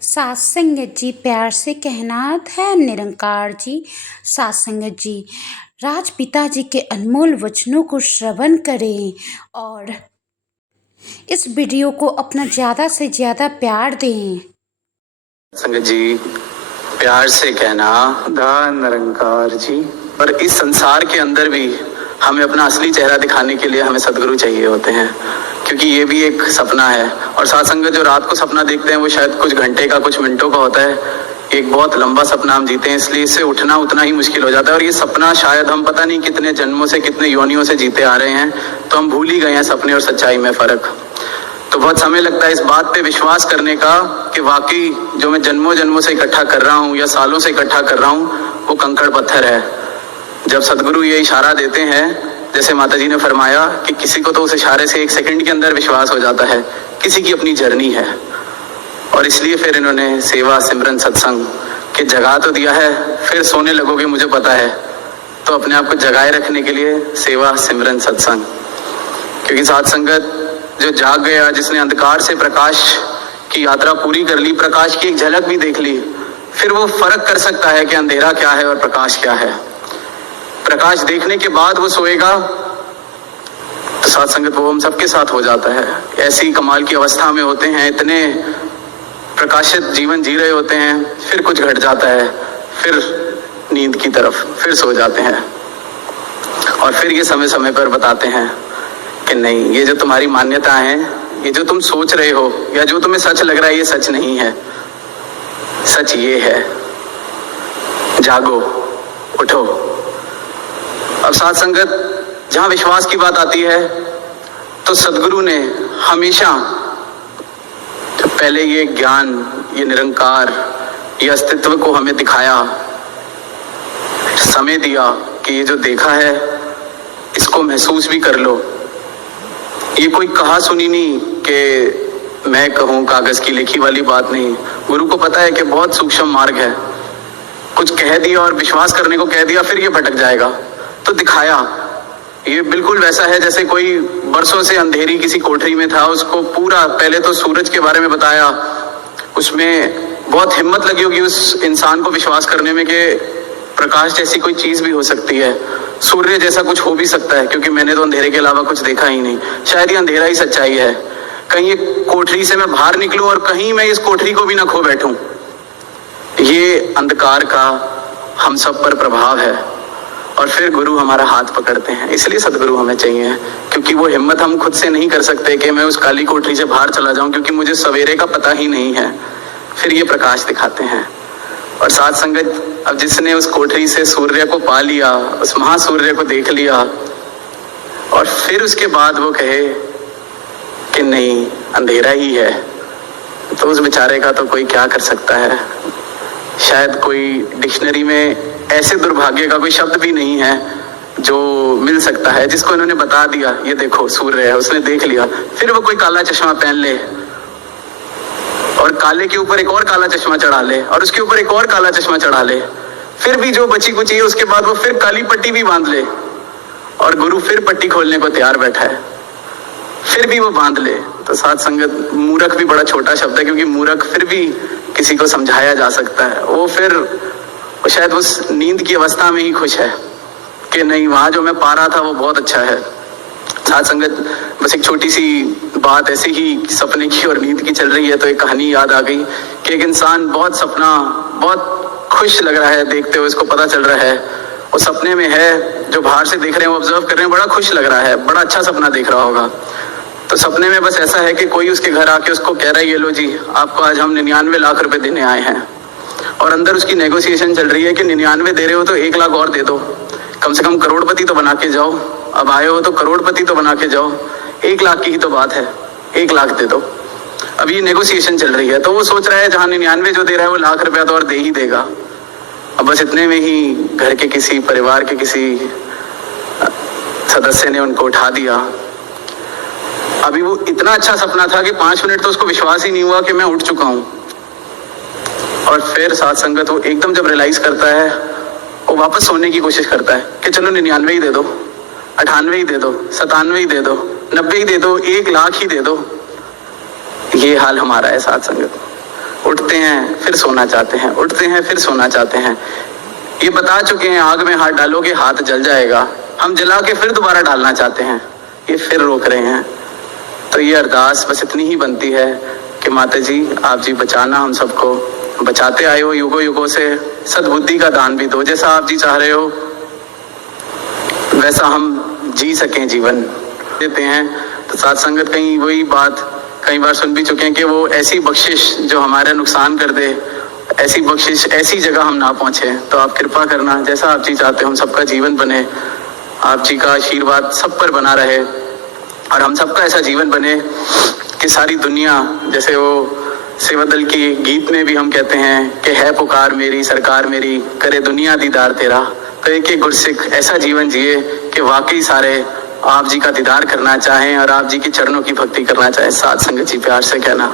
सात संगत जी, प्यार से कहना है निरंकार जी। सात संगत जी, राजपिता जी के अनमोल वचनों को श्रवण करें और इस वीडियो को अपना ज़्यादा से ज़्यादा प्यार दें। संगत जी, प्यार से कहना निरंकार जी। और इस संसार के अंदर भी हमें अपना असली चेहरा दिखाने के लिए हमें सदगुरु चाहिए होते हैं, क्योंकि ये भी एक सपना है। और साथ संगत जो रात को सपना देखते हैं वो शायद कुछ घंटे का, कुछ मिनटों का होता है। एक बहुत लंबा सपना हम जीते हैं, इसलिए इससे उठना उतना ही मुश्किल हो जाता है। और ये सपना शायद हम पता नहीं कितने जन्मों से, कितने योनियों से जीते आ रहे हैं, तो हम भूल ही गए हैं सपने और सच्चाई में फर्क। तो बहुत समय लगता है इस बात पे विश्वास करने का कि वाकई जो मैं जन्मों जन्मों से इकट्ठा कर रहा हूँ या सालों से इकट्ठा कर रहा हूँ वो कंकड़ पत्थर है। जब सदगुरु ये इशारा देते हैं, जैसे माता जी ने फरमाया कि किसी को तो उस इशारे से एक सेकंड के अंदर विश्वास हो जाता है, किसी की अपनी जर्नी है। और इसलिए फिर इन्होंने सेवा सिमरन सत्संग के जगा तो दिया है, फिर सोने लगोगे मुझे पता है, तो अपने आप को जगाए रखने के लिए सेवा सिमरन सत्संग। क्योंकि साथ संगत जो जाग गया, जिसने अंधकार से प्रकाश की यात्रा पूरी कर ली, प्रकाश की एक झलक भी देख ली, फिर वो फर्क कर सकता है कि अंधेरा क्या है और प्रकाश क्या है। प्रकाश देखने के बाद वो सोएगा तो साथ संगत वो हम सबके साथ हो जाता है। ऐसी कमाल की अवस्था में होते हैं, इतने प्रकाशित जीवन जी रहे होते हैं, फिर कुछ घट जाता है, फिर नींद की तरफ फिर सो जाते हैं। और फिर ये समय समय पर बताते हैं कि नहीं, ये जो तुम्हारी मान्यता है, ये जो तुम सोच रहे हो या जो तुम्हें सच लग रहा है, ये सच नहीं है। सच ये है, जागो, उठो। अब साथ संगत जहां विश्वास की बात आती है तो सदगुरु ने हमेशा तो पहले ये ज्ञान, ये निरंकार, ये अस्तित्व को हमें दिखाया, समय दिया कि ये जो देखा है इसको महसूस भी कर लो। ये कोई कहा सुनी नहीं कि मैं कहूँ, कागज की लिखी वाली बात नहीं। गुरु को पता है कि बहुत सूक्ष्म मार्ग है, कुछ कह दिया और विश्वास करने को कह दिया, फिर ये भटक जाएगा, तो दिखाया। ये बिल्कुल वैसा है जैसे कोई बरसों से अंधेरी किसी कोठरी में था, उसको पूरा पहले तो सूरज के बारे में बताया, उसमें बहुत हिम्मत लगी होगी उस इंसान को विश्वास करने में कि प्रकाश जैसी कोई चीज भी हो सकती है, सूर्य जैसा कुछ हो भी सकता है, क्योंकि मैंने तो अंधेरे के अलावा कुछ देखा ही नहीं। शायद ये अंधेरा ही सच्चाई है, कहीं ये कोठरी से मैं बाहर निकलूं और कहीं मैं इस कोठरी को भी ना खो बैठूं। ये अंधकार का हम सब पर प्रभाव है। और फिर गुरु हमारा हाथ पकड़ते हैं, इसलिए सदगुरु हमें चाहिए, क्योंकि वो हिम्मत हम खुद से नहीं कर सकते कि मैं उस काली कोठरी से बाहर चला जाऊं, क्योंकि मुझे सवेरे का पता ही नहीं है। फिर ये प्रकाश दिखाते हैं। और साथ संगत अब जिसने उस कोठरी से सूर्य को पा लिया, उस महासूर्य को देख लिया, और फिर उसके बाद वो कहे कि नहीं, अंधेरा ही है, तो उस बेचारे का तो कोई क्या कर सकता है। शायद कोई डिक्शनरी में ऐसे दुर्भाग्य का कोई शब्द भी नहीं है जो मिल सकता है, जिसको इन्होंने बता दिया ये देखो सूर्य है, उसने देख लिया, फिर वो कोई काला चश्मा पहन ले और काले के ऊपर एक और काला चश्मा चढ़ा ले और उसके ऊपर एक और काला चश्मा चढ़ा ले, फिर भी जो बची कुची है उसके बाद वो फिर काली पट्टी भी बांध ले, और गुरु फिर पट्टी खोलने को तैयार बैठा है, फिर भी वो बांध ले। तो साथ संगत मूर्ख भी बड़ा छोटा शब्द है, क्योंकि मूर्ख फिर भी किसी को समझाया जा सकता है। वो फिर वो शायद उस नींद की अवस्था में ही खुश है कि नहीं, वहां जो मैं पा रहा था वो बहुत अच्छा है। साथ संगत बस एक छोटी सी बात ऐसी ही सपने की और नींद की चल रही है, तो एक कहानी याद आ गई कि एक इंसान बहुत सपना, बहुत खुश लग रहा है देखते हुए, उसको पता चल रहा है वो सपने में है, जो बाहर से देख रहे हैं, वो ऑब्जर्व कर रहे हैं, बड़ा खुश लग रहा है, बड़ा अच्छा सपना देख रहा होगा। तो सपने में बस ऐसा है कि कोई उसके घर आके उसको कह रहा है, ये लो जी, आपको आज हम 99 लाख रुपए देने आए हैं। और अंदर उसकी नेगोशिएशन चल रही है कि 99 दे रहे हो तो 1 लाख और दे दो, कम से कम करोड़पति तो बना के जाओ, अब आए हो तो करोड़पति तो बना के जाओ, 1 लाख की ही तो बात है, 1 लाख दे दो। अब ये नेगोशिएशन चल रही है, तो वो सोच रहा है जहां 99 जो दे रहा है वो लाख रुपया तो और दे ही देगा। अब बस इतने में ही घर के किसी परिवार के किसी सदस्य ने उनको उठा दिया। अभी वो इतना अच्छा सपना था कि 5 मिनट तो उसको विश्वास ही नहीं हुआ कि मैं उठ चुका हूं। और फिर साथ संगत वो एकदम जब रियलाइज करता है, वो वापस सोने की कोशिश करता है कि चलो 99 ही दे दो, 98 ही दे दो, 97 ही दे दो, 90 ही दे दो, 1 लाख ही दे दो। ये हाल हमारा है साथ संगत। उठते हैं फिर सोना चाहते हैं, उठते हैं फिर सोना चाहते हैं। ये बता चुके हैं आग में हाथ डालोगे हाथ जल जाएगा, हम जला के फिर दोबारा डालना चाहते हैं, ये फिर रोक रहे हैं। तो ये अरदास बस इतनी ही बनती है कि माता जी आप जी बचाना, हम सबको बचाते आए हो युगों युगों से, सद्बुद्धि का दान भी दो, जैसा आप जी चाह रहे हो वैसा हम जी सकें जीवन देते हैं। तो साथ संगत कहीं वही बात कई बार सुन भी चुके हैं कि वो ऐसी बख्शिश जो हमारा नुकसान कर दे, ऐसी बख्शिश ऐसी जगह हम ना पहुंचे। तो आप कृपा करना, जैसा आप जी चाहते हो हम सबका जीवन बने, आप जी का आशीर्वाद सब पर बना रहे और हम सबका ऐसा जीवन बने कि सारी दुनिया, जैसे वो सेवा दल की गीत में भी हम कहते हैं कि है पुकार मेरी सरकार मेरी, करे दुनिया दीदार तेरा। तो एक एक गुरसिख ऐसा जीवन जिए कि वाकई सारे आप जी का दीदार करना चाहें और आप जी के चरणों की भक्ति करना चाहें। साथ संगत जी प्यार से कहना।